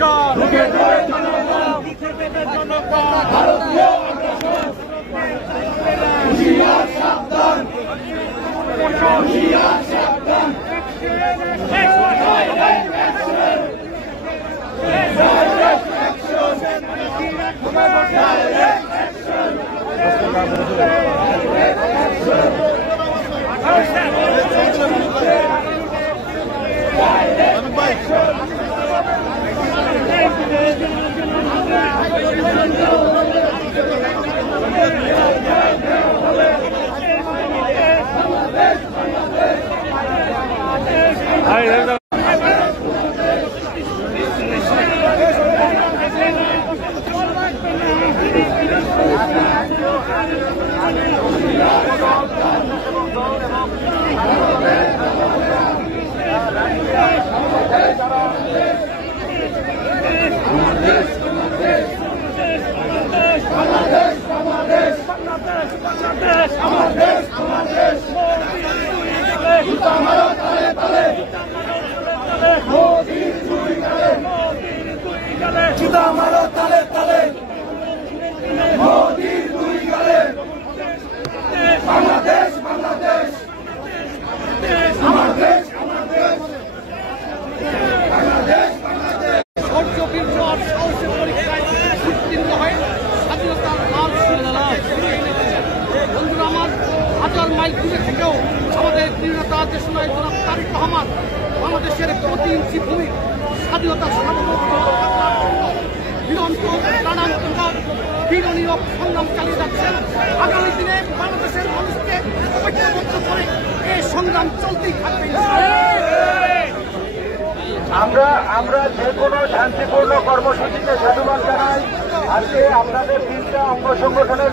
সংস্কার আমাদের প্রিয়তা দেশনায় জনাব তারেক রহমান বাংলাদেশের প্রতি ইঞ্চি ভূমি স্বাধীনতা সার্বভৌমত্ব নিরন্তর প্রাণান্তক বিরোধীরূপ সংগ্রাম চালিয়ে যাচ্ছেন। আগামী দিনে বাংলাদেশের মানুষকে ঐক্যবদ্ধ করে এই সংগ্রাম চলতেই থাকবে। আমরা যে কোনো শান্তিপূর্ণ কর্মসূচিতে সাধুবাদ জানাই। আজকে আপনাদের 3টা অঙ্গ সংগঠনের